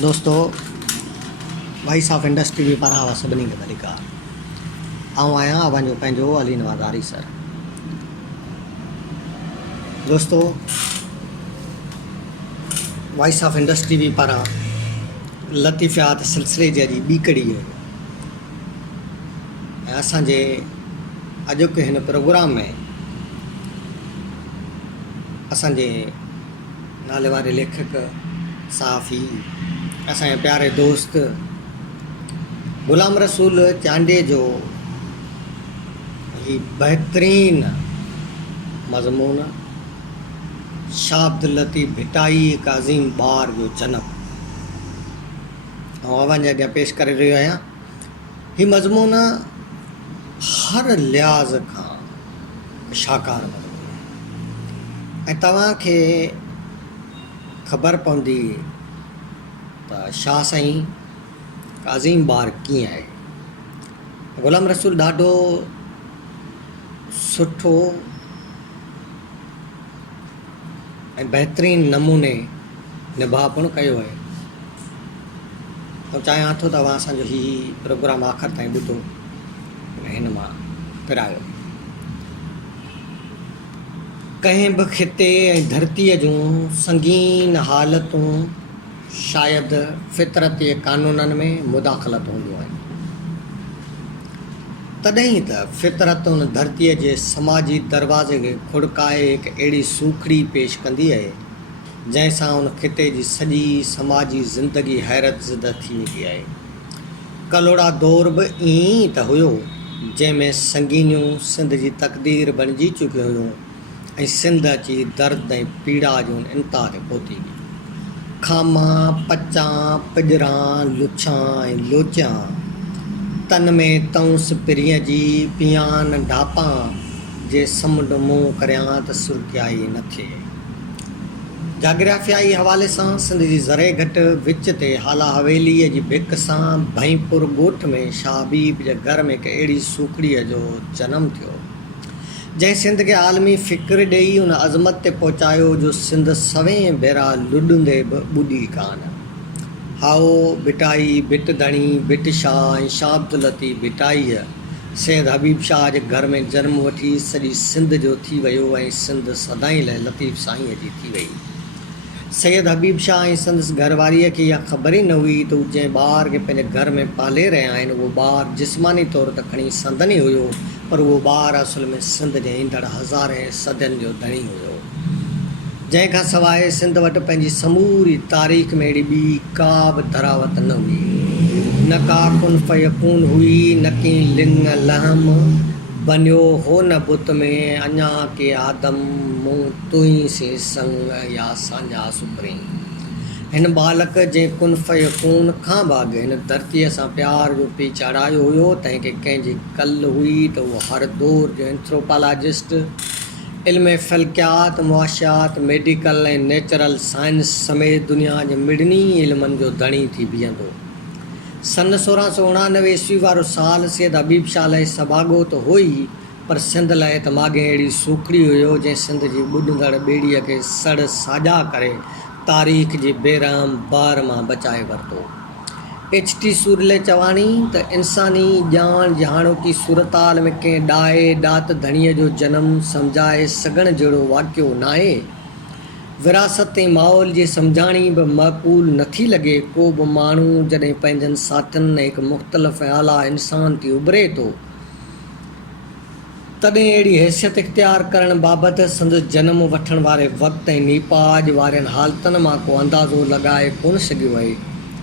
दोस्तों, voice of industry भी पारां सभिनी खे भलीकार। आऊं आहियां अवांजो पंहिंजो अली नवाज़ सर। दोस्तों, वॉइस ऑफ इंडस्ट्री भी पारां लतीफ़ियात सिलसिले जी अॼु ॿी कड़ी है। ऐं असांजे अॼोके हिन प्रोग्राम में असांजे नाले वारे लेखक सहाफ़ी असांजे प्यारे दोस्त ग़ुलाम रसूल चांडे जो ही बहितरीन मज़मून शाह अब्दुल लतीफ़ भिटाई हिकु अज़ीम ॿार जो जनम ऐं अवांजे अॻियां पेश करे रहियो आहियां। ही मज़मून हर लिहाज़ खां शाहकार मज़मून ऐं तव्हांखे ख़बर पवंदी त शाह साईं अज़ीम ॿार कीअं आहे। ग़ुलाम रसूल ॾाढो सुठो ऐं बहितरीन नमूने निभापण कयो आहे। ऐं चाहियां थो तव्हां असांजो ही प्रोग्राम आख़िर ताईं ॿुधो, हिन मां पिरायो। कंहिं बि खिते ऐं धरतीअ जूं संगीन हालतूं शायदि फितरती क़ानूननि में मुदाख़लत हूंदियूं आहिनि। तॾहिं त फितरत उन धरतीअ जे समाजी दरवाज़े खे खुड़काए हिकु अहिड़ी सूखड़ी पेश कंदी आहे जंहिंसां उन खिते जी सॼी समाजी ज़िंदगी हैरत ज़दा थी वेंदी आहे। कलोड़ा दौर बि ईअं ई त हुयो जंहिंमें संगीनियूं सिंध जी तक़दीर बणिजी चुकियूं हुयूं ऐं सिंध अची दर्द ऐं पीड़ा जो इंतिहा ते पहुती हुई। खामा पचां पिजरां लुछां ऐं लोचियां तन में तऊंस पिरीअ जी पियान ढापां जे समुंड मुंहुं करियां त सुरकियाई न थिए। जाग्राफियाई हवाले सां सिंध जी ज़रे घट विच ते हाला हवेलीअ जी भिक सां भईपुर ॻोठ में शाह हबीब जे घर में हिकु अहिड़ी सूखड़ीअ जो जनमु थियो जंहिं सिंध खे आलमी फ़िक्र ॾेई उन अज़मत ते पहुचायो जो सिंध सवें भेरा लुॾंदे बि ॿुॾी कान। हाओ भिटाई भिट धणी भिट शाह ऐं शाह अब्दुल लतीफ़ भिटाईअ सैयद हबीब शाह जे घर में जनमु वठी सॼी सिंध जो थी वियो ऐं सिंध सदाईं लाइ लतीफ़ साईंअ जी थी वई। सैयद हबीब शाह ऐं संदसि घरवारीअ खे इहा ख़बर ई न हुई त हू जंहिं ॿार खे पंहिंजे घर में पाले रहिया आहिनि उहो ॿारु जिस्मानी तौर ते खणी संदनी हुयो, पर उहो ॿारु असुल में सिंध जे ईंदड़ हज़ारे सदियुनि जो धणी हुयो। जंहिंखां सवाइ सिंध वटि पंहिंजी समूरी तारीख़ में अहिड़ी ॿी का बि धरावत न हुई। न का कुन फयकून हुई, न की लिंग लहम बनियो हो न बुत में अञा के आदम मूं तुई से संग या सांझा सुपरी। हिन बालक जंहिं कुन फयकून खां बाग़ हिन धरतीअ सां प्यार जो पी चढ़ायो हुयो तंहिंखे कंहिंजी कल हुई त उहो हर दौर जो एंथ्रोपोलॉजिस्ट इल्म फल्कियात मुआशियात मेडिकल ऐं नेचुरल साइंस समेत दुनिया जे मिड़नी इल्मनि जो धणी थी बीहंदो। सन 1699 ईस्वी वारो साल सैयद हबीब शाह लाइ सभाॻो त हो ई, पर सिंध लाइ त माॻे अहिड़ी सूखड़ी हुयो जंहिं सिंध जी ॿुॾंदड़ ॿेड़ीअ खे सड़ साॼा करे तारीख़ जी बेरहम बार मां बचाए वरितो। एच.टी. सूरले चवाणी त इंसानी ॼाण जहाणोकी सूरताल में कंहिं ॾाए ॾात धणीअ जो जनमु सम्झाए सघण जहिड़ो वाक़ियो न आहे। विरासत ऐं माहौल जी सम्झाणी बि मक़बूल नथी लॻे। को बि माण्हू जॾहिं पंहिंजनि साथियुनि ऐं हिकु मुख़्तलिफ़ आला इंसान थी उभिरे थो तॾहिं अहिड़ी हैसियत इख़्तियार करण बाबति संदसि जनमु वठण वारे वक़्तु ऐं नीपाज वारनि हालतुनि मां को अंदाज़ो लॻाए कोन सघियो आहे।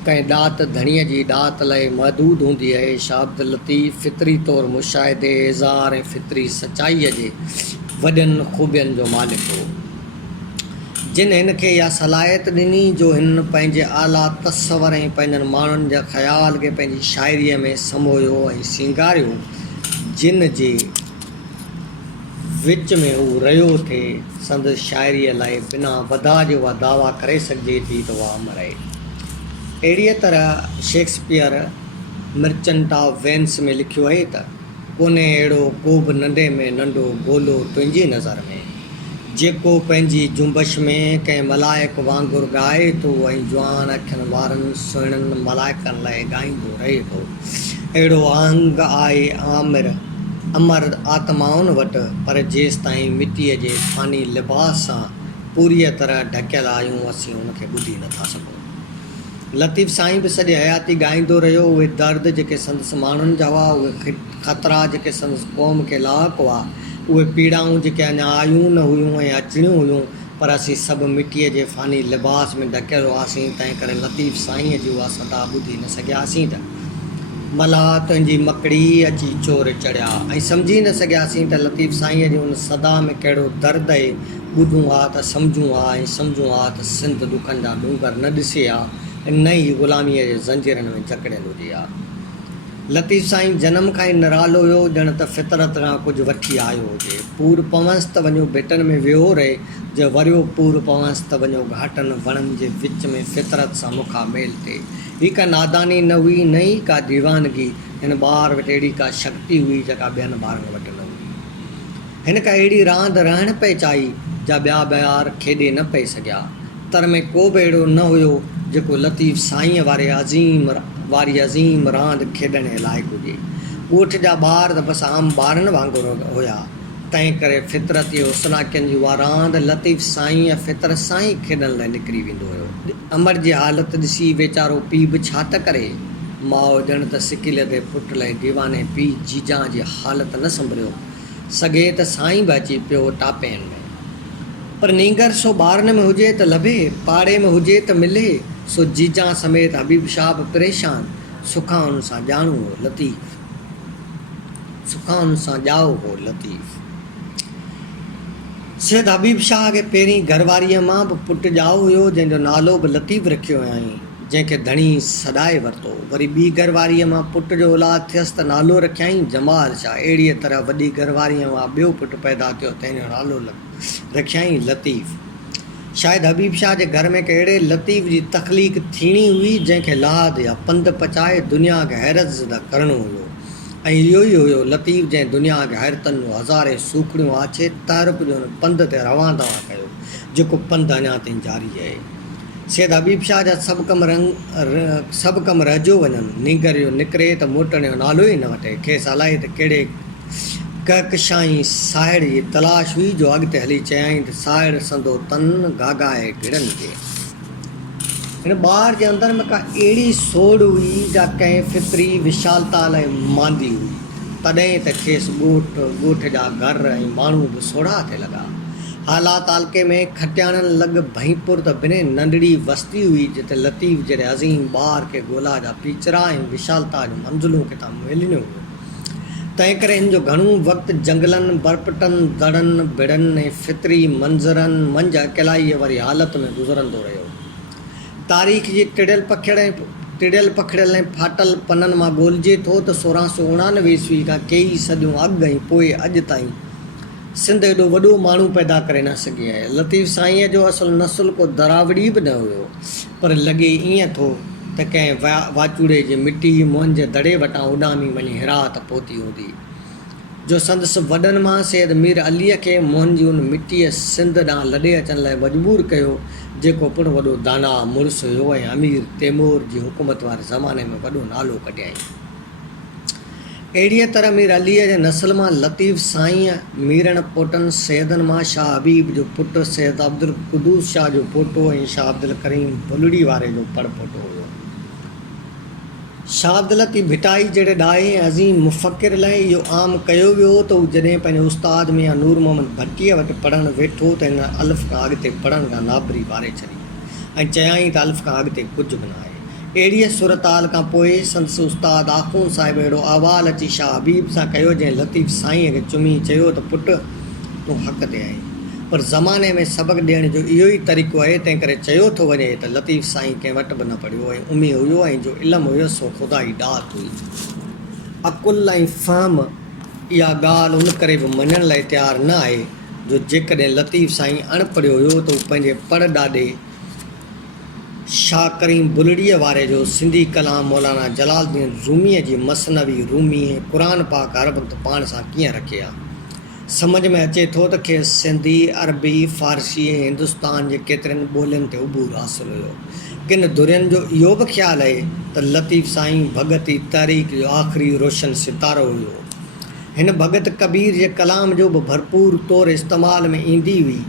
कंहिं ॾात धणीअ जी ॾात लाइ महदूद हूंदी आहे। शाह अब्दुल लतीफ़ फितरी तौरु मुशाहिदे इज़ार ऐं फितरी सचाईअ जे वॾनि ख़ूबियुनि जो मालिक हो, जिन हिन खे इहा सलाहियत ॾिनी जो हिन पंहिंजे आला तसवर ऐं पंहिंजनि माण्हुनि जा ख़्याल खे पंहिंजी शाइरीअ में समोयो ऐं सींगारियो, जिन जे विच में हू रहियो थे। संदसि शाइरीअ लाइ बिना वधा जे उहा दावा करे सघिजे थी त उहा अमर आहे। अहिड़ीअ तरह शेक्सपियर मर्चेंट ऑफ वेनिस में लिखियो आहे त कोन्हे अहिड़ो को बि नंढे में नंढो गोलो तुंहिंजी नज़र में जेको पंहिंजी जुंबश में कंहिं मलाइक वांगुरु ॻाए थो ऐं जवान अखियुनि वारनि सुहिणनि मलाइकनि लाइ ॻाईंदो रहे थो। अहिड़ो अंग आहे अमर आत्माउनि वटि, पर जेसि ताईं मिटीअ जे फ़ानी लिबास सां पूरीअ तरह ढकियल आहियूं असीं उनखे ॿुधी नथा सघूं। लतीफ़ साईं बि सॼी हयाती ॻाईंदो रहियो। उहे दर्द जेके संदसि माण्हुनि जा हुआ, उहे ख़तरा जेके संदसि क़ौम खे लाइक़ु हुआ, उहे पीड़ाऊं जेके अञा आयूं न हुयूं ऐं अचणियूं हुयूं, पर असीं सभु मिटीअ जे फ़ानी लिबास में ढकियल हुआसीं। तंहिं करे लतीफ़ साईंअ जी उहा सदा ॿुधी न सघियासीं त मला तुंहिंजी मकड़ी अची चोर चढ़िया, ऐं सम्झी न सघियासीं त लतीफ़ साईंअ जी उन सदा में कहिड़ो दर्द आहे। ॿुधूं हा त सम्झूं हा, ऐं सम्झूं हा त सिंध दुखनि जा डूंगर न ॾिसे हा, न ई ग़ुलामीअ जे ज़ंजीरनि में जकड़ियल हुजे हा। लतीफ़ साईं जनम खां ई निरालो हुयो, ॼण त फितरत खां कुझु वठी आयो हुजे। पूर पवंसि त वञो बेटनि में वियो रहे, जो वरियो पूर पवंसि त वञो घाटनि वणनि जे विच में फितरत सां मुखा मेल थिए। हीअ का नादानी न हुई, न ई का दीवानगी। हिन ॿार वटि अहिड़ी का शक्ति हुई जेका ॿियनि ॿारनि वटि न हुई। हिन का अहिड़ी रांदि रहण पई चाही जा ॿिया ॿार खेॾे न पई सघिया। तर में को बि अहिड़ो न हुयो जेको लतीफ़ साईंअ वारी अज़ीम रांदि खेॾण जे लाइक़ु हुजे। ॻोठ जा ॿार त बसि आम ॿारनि वांगुरु हुया। तंहिं करे फितरत जे हुस्नाकियुनि जी उहा रांदि लतीफ़ साईं या फितरत सां ई खेॾण लाइ निकिरी वेंदो हुयो। अमर जी हालति ॾिसी वीचारो पीउ बि छा त करे। माउ ॼण त सिकिल ते पुट लाइ दीवाने पीउ जीजा जी हालति न संभरियो सघे त साईं बि अची पियो टापनि में। पर नींगर सो ॿारनि में हुजे त लभे, पाड़े में हुजे त मिले। सो जीजा समेत हबीब शाह बि परेशान। सुखाउनि सां ॼाणू हो लतीफ़, सुखाउनि सां ॼाओ हो लतीफ़। सैद हबीब शाह खे पहिरीं घरवारीअ मां बि पुटु ॼाओ हुयो, जंहिंजो नालो बि लतीफ़ रखियो हुयईं, जंहिंखे धणी सॾाए वरितो। वरी ॿी घरवारीअ मां पुट जो औलाद थियसि त नालो रखियईं जमाल शाह। अहिड़ीअ तरह वॾी घरवारीअ मां ॿियो पुटु पैदा थियो, तंहिंजो नालो रखियईं लतीफ़। शायदि हबीब शाह जे घर में कहिड़े लतीफ़ जी तख़लीक़ थीणी हुई, जंहिंखे लाद या पंधु पचाए दुनिया खे हैरत ज़दा करिणो हुयो। ऐं इहो ई हुयो लतीफ़ जंहिं दुनिया खे हैरतनि जो हज़ारे सूखड़ियूं आछे तहरप जो पंध ते रवां दवा कयो, जेको पंधु अञा ताईं जारी आहे। सैद हबीब शाह जा सभु कम रहिजो वञनि। नींगर जो निकिरे त मोटण जो नालो ई न वठे। खेसि अलाए त कहिड़े कहकशाई साहिड़ जी तलाश हुई, जो अॻिते हली चयाईं त साहिड़ संदो तन गागाए गिड़नि खे। हिन ॿार जे अंदरि में का अहिड़ी सोड़ हुई जा कंहिं फितरी विशालता लाइ मांदी हुई। तॾहिं त खेसि ॻोठ जा घर ऐं माण्हू बि सोढ़ा थिए लॻा। हालात हल्के में खटियाणनि लॻ भईपुर त बिने नंढड़ी बस्ती हुई, जिते लतीफ़ जहिड़े अज़ीम ॿार खे ॻोल्हा जा पीचरा ऐं विशालता जूं मंज़िलूं किथां मिलणियूं हुयूं। तंहिं करे हिन जो घणो वक़्तु जंगलनि, बरपटनि, दड़नि, बिड़नि ऐं फितरी मंज़रनि मंझि अकेलाईअ वारी हालति में गुज़रंदो रहियो। तारीख़ जी टिड़ियल पखिड़ियल ऐं फाटल पननि मां ॻोल्हिजे थो त 1699 ईस्वी खां कई सदियूं अॻु ऐं पोइ अॼु ताईं सिंध एॾो वॾो माण्हू पैदा करे न सघी आहे। लतीफ़ साईंअ जो असुलु नसुलु को दरावड़ी बि न हुयो, पर लॻे ईअं थो त कंहिं वाचूड़े जी मिटी मुंहिंज जे दड़े वटां उॾामी वञी हिरात पहुती हूंदी। जो संदसि वॾनि मां सैद मीर अलीअ खे मोहन जी उन मिटीअ सिंध ॾांहुं लॾे अचण लाइ मजबूर कयो, जेको पिणु वॾो दाना मुड़ुसु हुयो ऐं अमीर तैमूर जी हुकूमत वारे ज़माने में वॾो नालो कढियईं। अहिड़ीअ तरह मीर अलीअ जे नस्ल मां लतीफ़ साईं मीरनि पोटनि सैदनि मां शाह हबीब जो पुटु सैद अब्दुल कुदूस शाह जो पोटो ऐं शाह अब्दुल करीम बुलड़ी वारे जो परपोटो हुयो। शाह अब्दुल लतीफ़ भिटाई जहिड़े ॾाहे ऐं अज़ीम मुफ़क्किर लाइ इहो आम कयो वियो त हू जॾहिं पंहिंजे उस्ताद मियां नूर मोहम्मद भट्टीअ वटि पढ़णु वेठो त हिन अल्फ़ खां अॻिते पढ़ण खां नाबरी वारे छॾी ऐं चयाईं त अल्फ़ खां अॻिते कुझु बि न आहे। अहिड़ीअ सूरताल खां पोइ संदसि उस्ताद आख़ून साहिब अहिड़ो अहवालु अची शाह हबीब सां कयो, जंहिं लतीफ़ साईंअ खे चुमी चयो त पुटु तूं हक़ ते आहीं, पर ज़माने में सबक़ु ॾियण जो इहो ई तरीक़ो आहे। तंहिं करे चयो थो वञे त लतीफ़ साईं कंहिं वटि बि न पढ़ियो ऐं उमी हुयो, ऐं जो इल्मु हुयो सो ख़ुदा जी ॾात हुई। अकुल ऐं फ़हम इहा ॻाल्हि उन करे बि मञण लाइ तयारु न आहे, जो जेकॾहिं लतीफ़ साईं अणपढ़ियो हुयो त हू पंहिंजे परॾाॾे शाह करीम बुलड़ीअ वारे जो सिंधी कलाम मौलाना जलालुद्दीन रूमीअ जी मसनवी रूमी ऐं क़ुरान पाक अरब पाण सां कीअं रखे हा। समझ में अचे थो त खेसि सिंधी, अरबी, फ़ारसी ऐं हिंदुस्तान जे केतिरनि ॿोलियुनि ते उबूर हासिलु हुयो। किन धुरियुनि जो इहो बि ख़्यालु आहे त लतीफ़ साईं भॻत ई तारीख़ जो आख़िरी रोशन सितारो हुयो। हिन भॻत कबीर जे कलाम जो बि भरपूर तौरु इस्तेमाल में ईंदी हुई।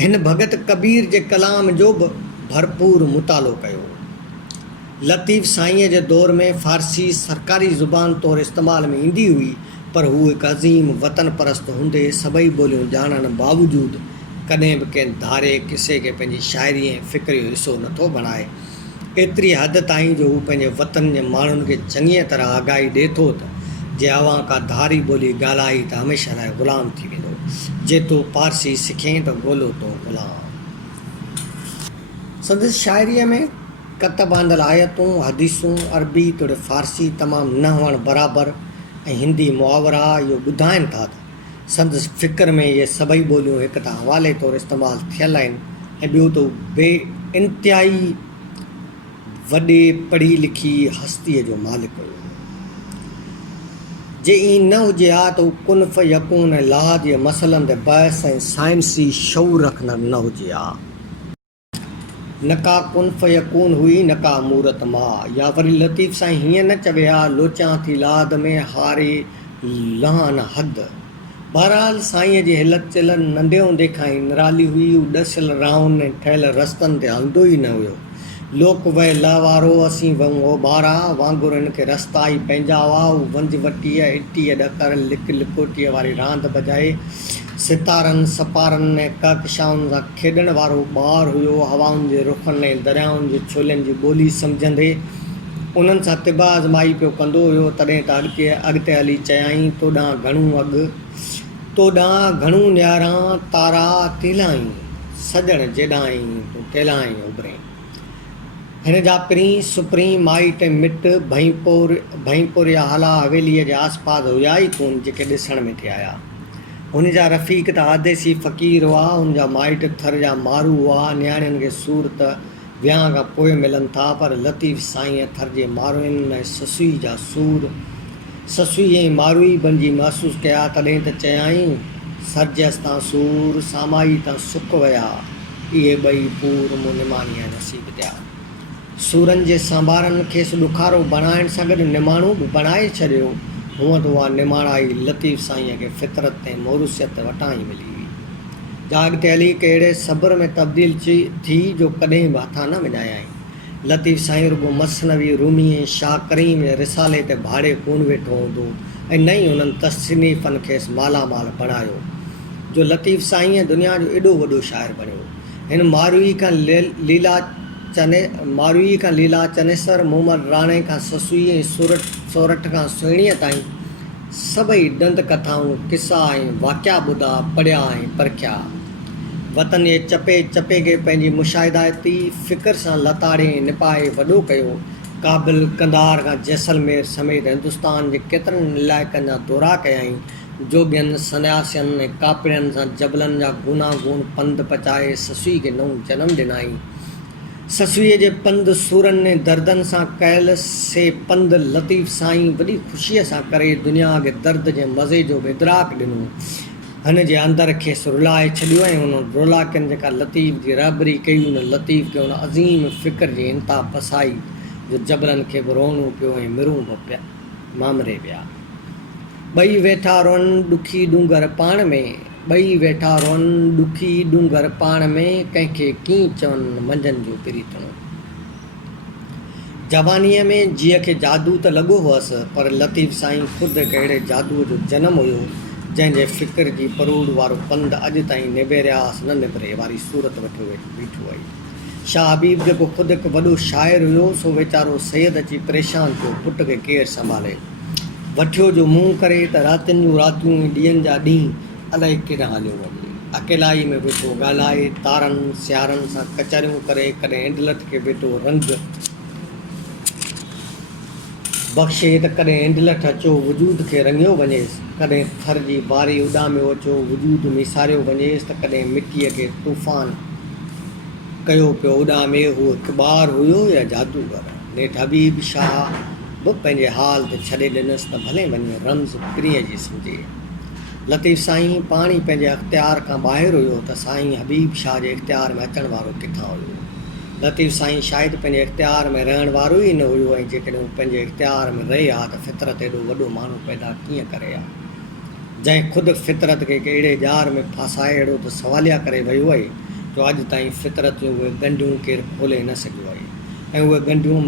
हिन भॻत कबीर जे कलाम जो बि भरपूर मुतालो कयो। लतीफ़ साईंअ जे दौर में फ़ारसी सरकारी ज़ुबान तौरु इस्तेमाल में ईंदी हुई, पर हू हिकु अज़ीम वतन परस्त हूंदे सभई ॿोलियूं ॼाणण बावजूदि कॾहिं बि कंहिं धारे किसे खे पंहिंजी शाइरी ऐं फ़िक्र जो हिसो नथो बणाए। एतिरी हद ताईं जो हू पंहिंजे वतन जे माण्हुनि खे चङीअ तरह आगाही ॾिए थो त जे अव्हां का धारी ॿोली ॻाल्हाई त हमेशह लाइ ग़ुलाम थी वेंदो, जे तूं पारसी सिखीं त ॻोल्हो तो ग़ुलाम। संदसि शाइरीअ में कत बांधल आयतूं, हदीसूं, अरबी तोड़े फ़ारसी तमामु न हुअणु बराबरि ऐं हिंदी मुहावरा इहो ॿुधाइनि था त संदसि फ़िक्र में इहे सभई ॿोलियूं हिकु त हवाले तौरु इस्तेमालु थियल आहिनि ऐं ॿियो त बे इंतिहाई वॾे पढ़ी लिखी हस्तीअ जो मालिक हुयो। जे ईअं न हुजे हा त हू कुन फ यकून ऐं लाद जे मसइलनि ते बहस ऐं साइंसी शऊर रखंदड़ न हुजे हा। न का कुन फ यकून हुई, न का मूरत मां, या वरी लतीफ़ साईं हीअं न चवे हा लोचां थी लाद में हारे लहान हद। बहरहाल साईंअ जी हिलत चिलत नंढे हूंदे खां ई निराली हुई। हू ॾसियल राहुनि ऐं ठहियल रस्तनि ते हलंदो ई न हुयो। लोक वह लहवारो असीं वहूं ओ ॿारा, वांगुरु हिन खे रस्ता ई पंहिंजा हुआ। हू वंज वटीअ इटीअ ॾकर लिक लिकोटीअ वारी रांदि बजाए सितारनि सपारनि ऐं कहकशाउनि सां खेॾण वारो ॿारु हुयो। हवाउनि जे रुखनि ऐं दरियाउनि जे छोलनि जी ॿोली सम्झंदे उन्हनि सां तिबा आज़माई पियो कंदो हुयो। तॾहिं त अॻिते हली चयाईं, तोॾां घणो अॻु, तोॾां घणो न्यारां तारा तेलाईं, सॼण जेॾां तूं तेलाईं उभिरे। हिन जा पीउ सुपरी माइट ऐं मिट भईंपुर या हाला हवेलीअ जे आसपास हुया ई कोन जेके ॾिसण में थिया आया। हुन जा रफ़ीक त आदेसी फ़क़ीर हुआ, हुन जा माइट थर जा मारू हुआ। नियाणियुनि खे सूर त विहांउ खां पोइ मिलनि था, पर लतीफ़ साईं थर जे मारुनि ऐं ससुई जा सूर, ससुई ऐं मारूई बणिजी महसूसु कया। तॾहिं त चयाईं, सरजस तां सूर, सामाई तां सुख विया, इहे ॿई पूर मूं निमाणीअ नसीब थिया। सूरनि जे संभारनि खेसि ॾुखारो बणाइण सां गॾु निमाणो बि बणाए छॾियो। हूअं त उहा निमाणाई लतीफ़ साईंअ खे फितरत ऐं मोरूसियत वटां ई मिली हुई। जाॻते हली कहिड़े सब्र में तब्दील थी जो कॾहिं बि हथां न विञायाईं। लतीफ़ साईं रुॻो मसनवी, रूमी ऐं शाह करीम जे रिसाले ते भाड़े कोन वेठो हूंदो ऐं न ई उन्हनि तसनीफ़नि खेसि मालामाल बणायो जो लतीफ़ साईं दुनिया जो एॾो वॾो शाइर बणियो। हिन मारूई खां लीला चनेसर, मोहम्मद राणे खां ससुई ऐं सोरठ खां सुहिणीअ ताईं सभई ॾंद कथाऊं, किसा ऐं वाक़िया ॿुधा, पढ़िया ऐं परखिया। वतन जे चपे चपे खे पंहिंजी मुशाहिदाती फ़िक्र सां लताड़े ऐं निपाए वॾो कयो। काबिल, कंधार खां जैसलमेर समेत हिंदुस्तान जे केतिरनि इलाइक़नि जा दौरा कयाईं। जोगियनि, सन्यासियुनि ऐं कापड़ियुनि सां जबलनि जा गूनागून पंध पचाए ससुई खे नओं जनमु ॾिनाई। ससुईअ जे पंध सूरनि ऐं दर्दनि सां कयल से पंध लतीफ़ साईं वॾी ख़ुशीअ सां करे दुनिया खे दर्द जे मज़े जो इदराक ॾिनो। हिन जे अंदरि खेसि रुलाए छॾियो ऐं हुन रुलाकनि जेका लतीफ़ जी रहबरी कई, हुन लतीफ़ खे हुन अज़ीम फ़िक्र जी इंतिहा पसाई जो जबलनि खे बि रोअणो पियो ऐं मिरूं बि पिया मामरे पिया। ॿई वेठा रोअनि ॾुखी डूंगर पाण में, ॿई वेठा रोअनि ॾुखी डूंगर पाण में, कंहिंखे कीअं चवनि मंझंदि जो प्रीतणो। जवानीअ में जीअ खे जादू त लॻो हुअसि, पर लतीफ़ साईं ख़ुदि हिकु अहिड़े जादूअ जो जनमु हुयो जंहिंजे फ़िक्र जी परूड़ वारो पंधु अॼु ताईं निबेरियास न निबरे वारी सूरत वठी बीठो आई। शाह हबीब जेको ख़ुदि हिकु वॾो शाइर हुयो, सो वीचारो सैयद अची परेशान थियो, पुट खे केरु संभाले। वठियो जो मुंहुं करे त रातियुनि जूं रातियूं, ॾींहंनि जा ॾींहं अलाए केॾां हलियो वञे। अकेलाई में वेठो ॻाल्हाए, तारनि सियारनि सां कचरियूं करे, कॾहिं इंडलठ खे वेठो रंग बख़्शे त कॾहिं इंडलठ अचो वजूद खे रंगियो वञेसि, कॾहिं थर जी बारी उॾामियो अचो वजूद मिसारियो वञेसि, त कॾहिं मिटीअ खे तूफ़ान कयो पियो उॾामे। हू हिकु ॿारु हुयो या जादूगर? नेठि हबीब शाह बि पंहिंजे हाल ते छॾे ॾिनसि त भले वञे रम्ज़ प्रिय जी सम्झे। लतीफ़ साईं पाणी पंहिंजे अख़्तियार खां ॿाहिरि हुयो त साईं हबीब शाह जे इख़्तियार में अचण वारो किथां हुयो। लतीफ़ साईं शायदि पंहिंजे इख़्तियार में रहण वारो ई न हुयो, ऐं जेकॾहिं हू पंहिंजे इख़्तियार में रहे हा त फितरत एॾो वॾो माण्हू पैदा कीअं करे हा, जंहिं ख़ुदि फितरत खे अहिड़े जार में फासाए अहिड़ो त सवालिया करे वियो आहे जो अॼु ताईं फितरत जूं उहे ॻंढियूं केरु खोले न सघियो आहे, ऐं उहे ॻंढियूं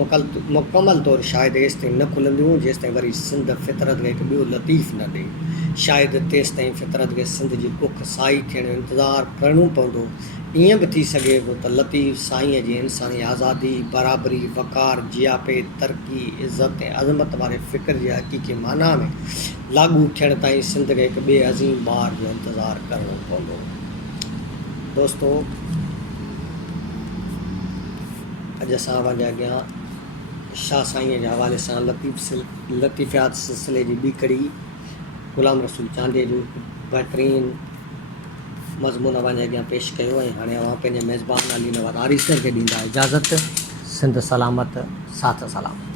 मुकमल तौरु शायदि एसि ताईं न खुलंदियूं जेसि ताईं वरी सिंध फितरत खे हिकु ॿियो लतीफ़ न ॾे। शायदि तेसि ताईं फितरत खे सिंध जी बुख साई थियण जो इंतज़ारु करिणो पवंदो। ईअं बि थी सघे थो त लतीफ़ साईंअ जी इंसानी आज़ादी, बराबरी, वक़ार, जियापे, तरक़ी, इज़त ऐं अज़मत वारे फ़िक्र जे हक़ीक़ी माना में लागू थियण ताईं सिंध खे हिकु ॿिए अज़ीम ॿार जो इंतज़ारु करिणो पवंदो। दोस्तो, अॼु असां पंहिंजे अॻियां शाह साईंअ जे हवाले सां लतीफ़ियात सिलसिले जी ॿी कड़ी ग़ुलाम रसूल चांदीअ जो बहितरीनु मज़मून पंहिंजे अॻियां पेश कयो, ऐं हाणे अवां पंहिंजे मेज़बान अली नवाज़ आरिसर खे ॾींदा इजाज़त। सिंध सलामत, साथ सलामत।